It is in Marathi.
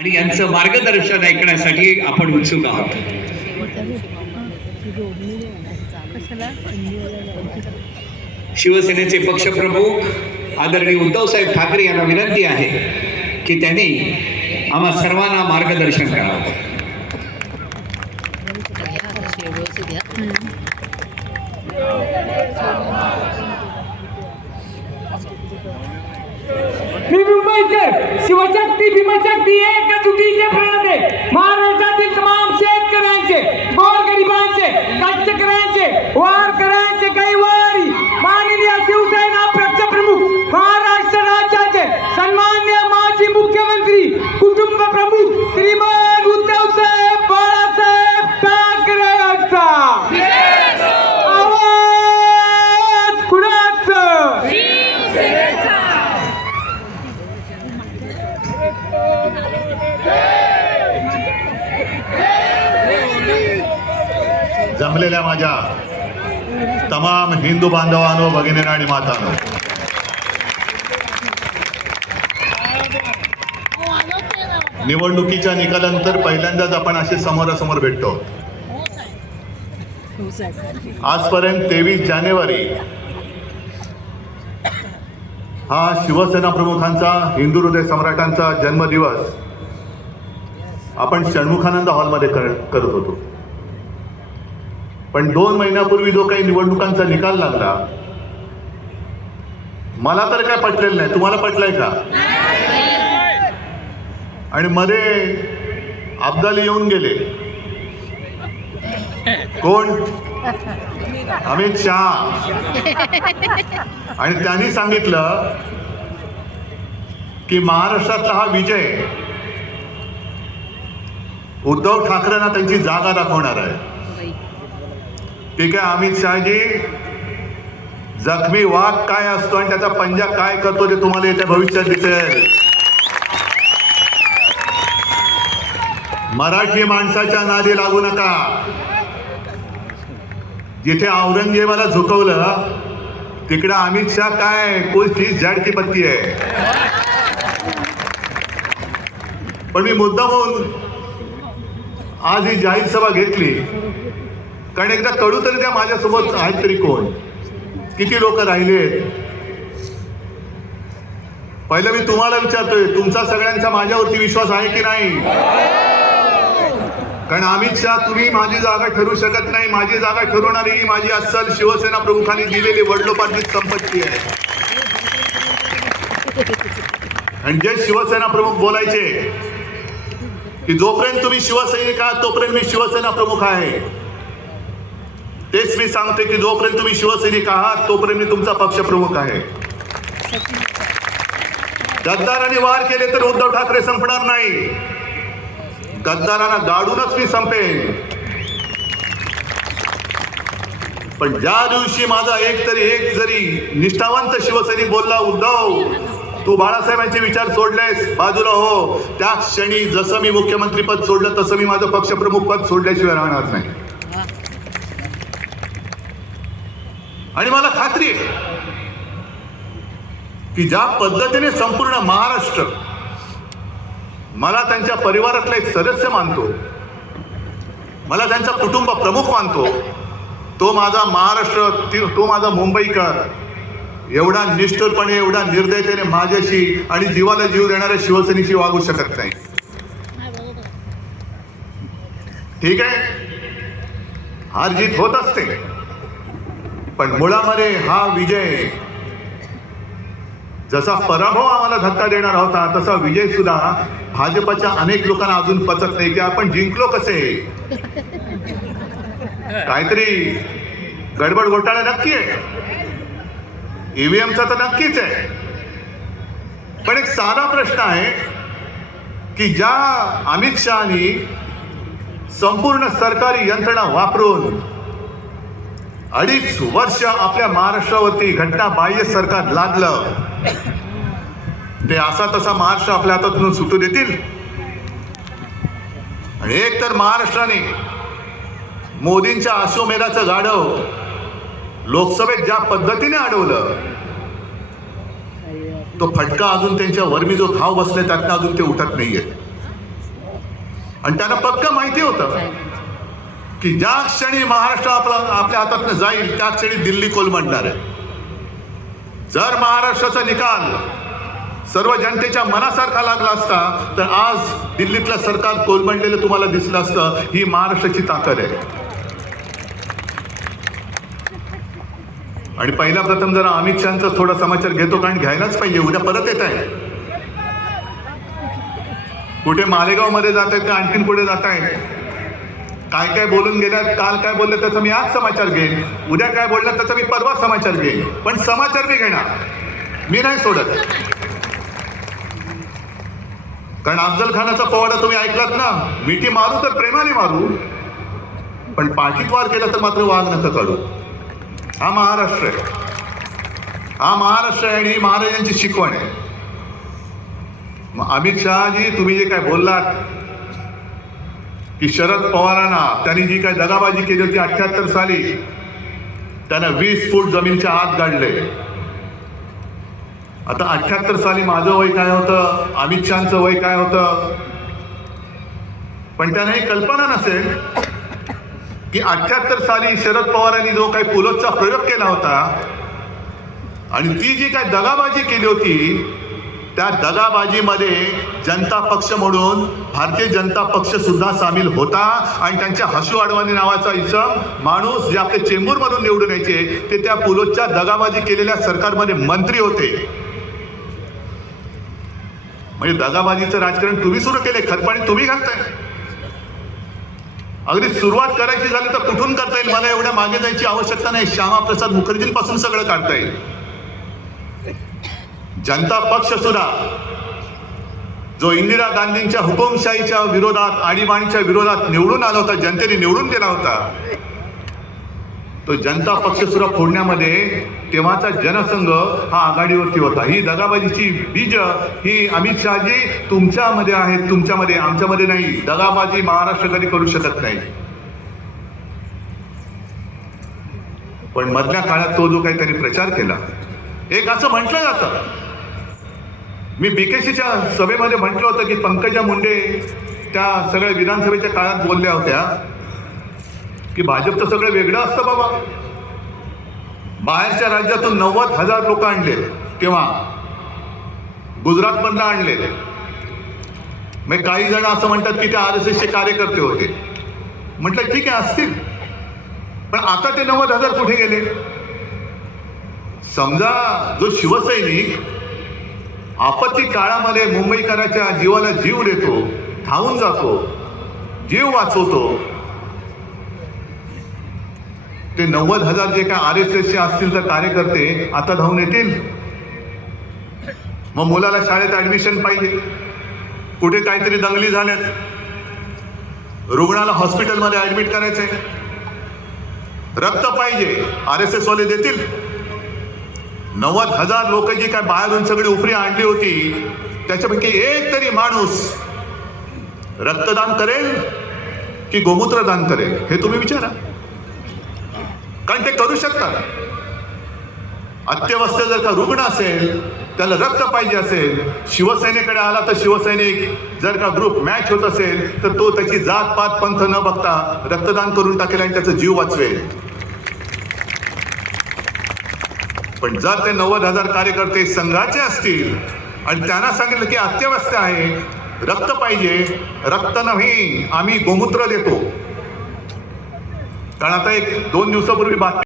आणि यांचं मार्गदर्शन ऐकण्यासाठी आपण उत्सुक आहोत. शिवसेनेचे पक्षप्रमुख आदरणीय उद्धवसाहेब ठाकरे यांना विनंती आहे की त्यांनी आम्हा सर्वांना मार्गदर्शन करावं मी मुंबईकर शिवशक्ती भीमशक्ती एक चुकीचे प्रणाते महाराष्ट्रातील तमाम शेतकऱ्यांचे गोरगरिबांचे कष्टकऱ्यांचे वारकऱ्यांचे कैवारी माननीय शिवसेना पक्षप्रमुख महाराष्ट्र राज्याचे सन्मान्य माजी मुख्यमंत्री कुटुंब प्रमुख श्रीमान उद्धवसाहेब बाळासाहेब ठाकरे यांचा. आवाज जमलेल्या माझ्या तमाम हिंदू बांधवांनो भगिनी आणि मातांनो. निवडणुकीच्या निकालानंतर पहिल्यांदाच आपण असे समोरासमोर भेटतो. आजपर्यंत तेवीस जानेवारी हा शिवसेना प्रमुखांचा हिंदू हृदय सम्राटांचा जन्मदिवस आपण षण्मुखानंद हॉलमध्ये कर- करत होतो. पण दोन महिन्यापूर्वी जो काही निवडणुकांचा निकाल लागला मला तर काय पटलेलं नाही. तुम्हाला पटलंय का? आणि मध्ये अब्दाली येऊन गेले. कोण? अमित शहा. आणि त्यांनी सांगितलं की महाराष्ट्रातला हा विजय उद्धव ठाकरेंना त्यांची जागा दाखवणार आहे. ठीक आहे अमित शहाजी. जखमी वाघ काय असतो आणि त्याचा पंजा काय करतो ते तुम्हाला येत्या भविष्यात दिसेल. मराठी माणसाच्या नादी लागू नका. जिथे औरंगजेबाला झुकवलं तिकडे अमित शहा काय? कुछ तीस झाड की पत्ती आहे? पण मी मुद्दा म्हणून आज ही जाहीर सभा घेतली. कारण एकदा कळू तरी त्या माझ्यासोबत आहेत तरी कोण? किती लोक राहिलेत? पहिलं मी तुम्हाला विचारतोय तुमचा सगळ्यांचा माझ्यावरती विश्वास आहे की नाही? कारण अमित शहा तुम्ही माझी जागा ठरू शकत नाही माझी जागा ठरवणारी ही माझी अस्सल शिवसेना प्रमुखांनी दिलेली वडलोपार्जित संपत्ती आहे. आणि जे शिवसेना प्रमुख बोलायचे की जोपर्यंत तुम्ही शिवसैनिक आहात तोपर्यंत मी शिवसेना प्रमुख आहे. तेच मी सांगते की जोपर्यंत तुम्ही शिवसैनिक आहात तोपर्यंत मी तुमचा पक्ष प्रमुख आहे. गद्दाराने वार केले तर उद्धव ठाकरे संपणार नाही. गद्दारांना गाडूनच मी संपेन. पण ज्या दिवशी माझा एक तरी एक जरी निष्ठावंत शिवसैनिक बोलला उद्धव तू बाळासाहेबांचे विचार सोडलेस बाजूला हो. त्या क्षणी जसं मी मुख्यमंत्री पद सोडलं तसं मी माझं पक्षप्रमुख पद सोडल्याशिवाय राहणार नाही. आणि मला खात्री आहे की ज्या पद्धतीने संपूर्ण महाराष्ट्र मला त्यांच्या परिवारातला एक सदस्य मानतो मला त्यांचा कुटुंब प्रमुख मानतो तो माझा महाराष्ट्र ती- तो माझा मुंबईकर एवढा निष्ठुरपणे एवढा निर्दयतेने माझ्याशी आणि जीवाला जीव देणाऱ्या शिवसेनेशी वागू शकत नाही. ठीक आहे? हार जीत होत असते. पण मुळामध्ये हा विजय जसा पराभव आम्हाला धक्का देणार होता तसा विजय सुद्धा भाजपच्या अनेक लोकांना अजून पचत नाही की आपण जिंकलो कसे? काहीतरी गडबड घोटाळा नक्की आहे. ईव्हीएमचा तर नक्कीच आहे. पण एक साधा प्रश्न आहे की ज्या अमित शहानी संपूर्ण सरकारी यंत्रणा वापरून अडीच वर्ष आपल्या महाराष्ट्रावरती घटना बाह्य सरकार लादलं ते असा तसा महाराष्ट्र आपल्या हातातून सुटू देतील. आणि एक तर महाराष्ट्राने मोदींच्या अश्वमेधाचं गाढव लोकसभेत ज्या पद्धतीने अडवलं तो फटका अजून त्यांच्या वर्मी जो घाव बसले त्यातनं अजून ते उठत नाहीये आणि त्यांना पक्क माहिती होतं. की ज्या क्षणी महाराष्ट्र आपला आपल्या हातातनं जाईल त्या क्षणी दिल्ली कोलमडणार आहे. जर महाराष्ट्राचा निकाल सर्व जनतेच्या मनासारखा लागला असता तर आज दिल्लीतलं सरकार कोलमडलेलं तुम्हाला दिसलं असतं ही महाराष्ट्राची ताकद आहे. आणि पहिला प्रथम जरा अमित शहाचा थोडा समाचार घेतो कारण घ्यायलाच पाहिजे उद्या परत येत आहे. कुठे मालेगावमध्ये जात आहेत का? आणखीन कुठे जात आहेत? काय काय बोलून गेल्यात काल काय बोलले त्याचा मी आज समाचार घेईन. उद्या काय बोलल्यात त्याचा मी परवा समाचार घेईन. पण समाचार मी घेणार. मी नाही सोडत. कारण अफजल खानाचा पवाडा तुम्ही ऐकलात ना मिठी मारू तर प्रेमाने मारू. पण पाठीत वार केला तर मात्र वाघ नका काढू. हा महाराष्ट्र आहे. हा महाराष्ट्र आहे आणि ही महाराजांची शिकवण आहे. मग अमित शहाजी तुम्ही जे काय बोललात की शरद पवारांना त्यांनी जी काय दगाबाजी केली होती अठ्याहत्तर साली त्यांना वीस फूट जमीनच्या आत गाडले. आता अठ्याहत्तर साली माझं वय काय होतं अमित शहाचं वय काय होतं? पण त्यांना ही कल्पना नसेल की अठ्याहत्तर साली शरद पवारांनी जो काही पुलोचा प्रयोग केला होता आणि ती जी काय दगाबाजी केली होती त्या दगाबाजीमध्ये जनता पक्ष म्हणून भारतीय जनता पक्ष सुद्धा सामील होता आणि त्यांच्या हसू अडवाणी नावाचा इसम माणूस जे आपले चेंबूरमधून निवडून यायचे ते त्या पुलोच्या दगाबाजी केलेल्या सरकारमध्ये मंत्री होते. म्हणजे दगाबाजीचं राजकारण तुम्ही सुरू केले खरपाणी तुम्ही घालताय. अगदी सुरुवात करायची झाली तर कुठून करता येईल? मला एवढ्या मागे जायची आवश्यकता नाही. श्यामाप्रसाद मुखर्जींपासून सगळं काढता येईल. जनता पक्ष सुद्धा जो इंदिरा गांधींच्या हुकुमशाहीच्या विरोधात आणीबाणीच्या विरोधात निवडून आला होता जनतेने निवडून दिला होता तो जनता पक्ष सुद्धा फोडण्यामध्ये तेव्हाचा जनसंघ हा आघाडीवरती होता. ही दगाबाजीची बीज ही अमित शहाजी तुमच्यामध्ये आहेत तुमच्यामध्ये आमच्यामध्ये नाही. दगाबाजी महाराष्ट्र कधी करू शकत नाही. पण मधल्या काळात तो जो काही त्यांनी प्रचार केला एक असं म्हटलं जातं. मी बीकेसीच्या सभेमध्ये म्हटलं होतं की पंकजा मुंडे त्या सगळ्या विधानसभेच्या काळात बोलल्या होत्या की भाजपचं सगळं वेगळं असतं बाबा. बाहेरच्या राज्यातून नव्वद हजार लोक आणले तेव्हा गुजरातमधनं आणले. मग काही जण असं म्हणतात की ते आर एस एसचे कार्यकर्ते होते. म्हटलं ठीक आहे असतील. पण आता ते नव्वद हजार कुठे गेले? समजा जो शिवसैनिक आपत्ती काळामध्ये मुंबईकराच्या जीवाला जीव देतो धावून जातो जीव वाचवतो. ते नव्वद हजार जे काय आर एस एसचे असतील तर कार्यकर्ते आता धावून येतील. मग मुलाला शाळेत ऍडमिशन पाहिजे. कुठे काहीतरी दंगली झाल्यात. रुग्णाला हॉस्पिटलमध्ये ऍडमिट करायचंय. रक्त पाहिजे. आर एस एस वाले देतील. नव्वद हजार लोक जी काय बाहेरून सगळी उपरी आणली होती त्याच्यापैकी एक तरी माणूस रक्तदान करेल की गोमूत्र दान करेल हे तुम्ही विचारा. कारण ते करू शकतात. अत्यवस्थ जर का रुग्ण असेल त्याला रक्त पाहिजे असेल शिवसेनेकडे आला तर शिवसैनिक जर का ग्रुप मॅच होत असेल तर तो त्याची जात पात पंथ न बघता रक्तदान करून टाकेल आणि त्याचा जीव वाचवेल. पण जर ते नव्वद हजार कार्यकर्ते संघाचे असतील आणि त्यांना सांगितलं की अत्यवस्थ आहे रक्त पाहिजे रक्त नाही आम्ही गोमूत्र देतो. कारण आता एक दोन दिवसापूर्वी बातमी